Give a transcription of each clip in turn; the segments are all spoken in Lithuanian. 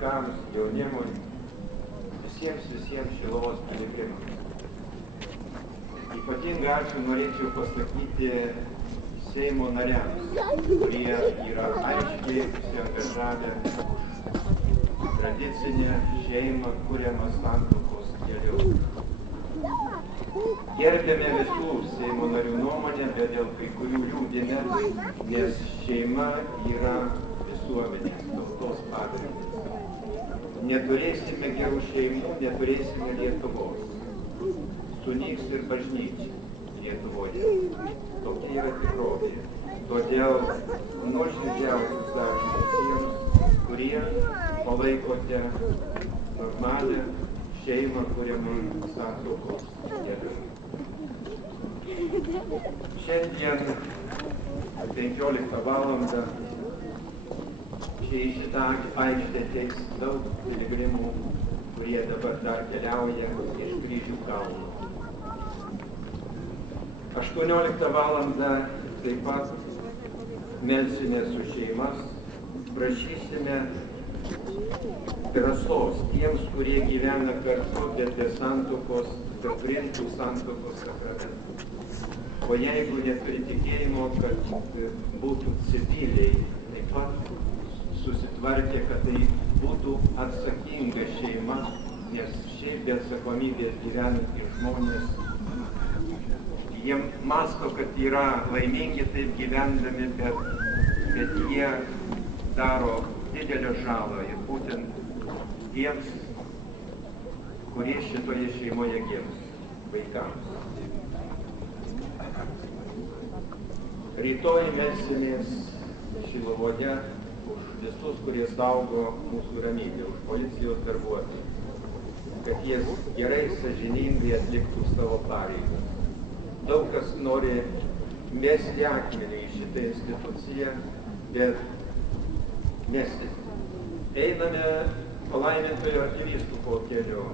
vaikams, jaunimui, visiems Šiluvos piligrimams. Ypatingą ačiū norėčiau pasakyti Seimo nariams, kurie yra aiškiai užsiangažavę už tradicinę šeimą kuriamą santuokos keliu. Gerbėme visų Seimo narių nuomonę, bet dėl kai kurių liūdime, nes šeima yra visuomenės, tautos pagrindas. Neturėsime gerų šeimų, neturėsime Lietuvos. Sunyks ir bažnyčia Lietuvoje. Tokia yra tikrovė. Todėl nuoširdžiausias ačiū visiems, kurie palaikote normalią šeimą kuriamą santuokos keliu. Šiandien 15 valandą čia į šitą aikštę teiks daug piligrimų, kurie dabar dar keliauja iš Kryžių kalno. 18 valandą taip pat melsimės už šeimas, prašysime drąsos tiems, kurie gyvena kartu, bet be santuokos, kad priimtų santuokos sakramentą. O jeigu neturi tikėjimo, kad būtų civiliai, taip pat susitvarkė, kad tai būtų atsakinga šeima, nes šiaip be atsakomybės gyvenantys žmonės, jie masto, kad yra laimingi taip gyvendami, bet jie daro didelę žalą ir būtent tiems, kurie šitoje šeimoje gims, vaikams. Rytoj melsimės Šiluvoje už visus, kurie saugo mūsų ramybę, už policijos darbuotojus, kad jie gerai, sąžiningai atliktų savo pareigas. Daug kas nori mesti akmenį į šitą instituciją, bet nesėsi. Einame palaimintojo arkivyskupo keliu.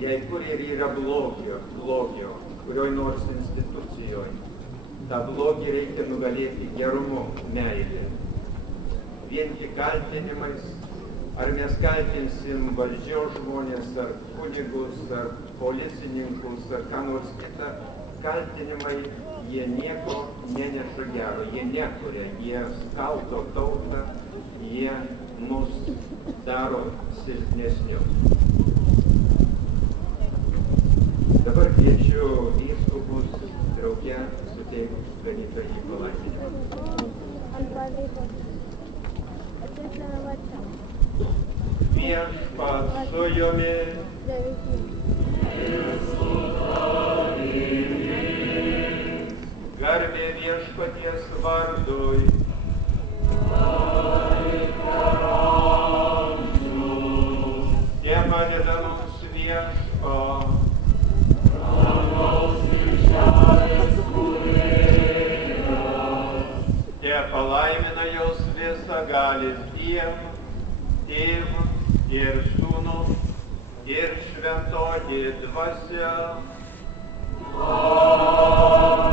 Jei kur ir yra blogio, kurioj nors institucijoje, tą blogį reikia nugalėti gerumu, meilė. Vien tik kaltinimais, ar mes kaltinsim valdžios žmonės, ar kunigus, ar policininkus, ar ką nors kitą, kaltinimai, jie nieko neneša gero, jie nekuria, jie skaldo tautą, jie mus daro silpnesnius. Dabar kviečiu vyskupus drauge suteikus ganytojai palaiminimą. Viešpats su jumis. Garbė Viešpaties vardui. Padeda mums Viešpats. Te palaimina Jūs visagalis Dievas, Tėvas ir Sūnus ir Šventoji Dvasia. Amen.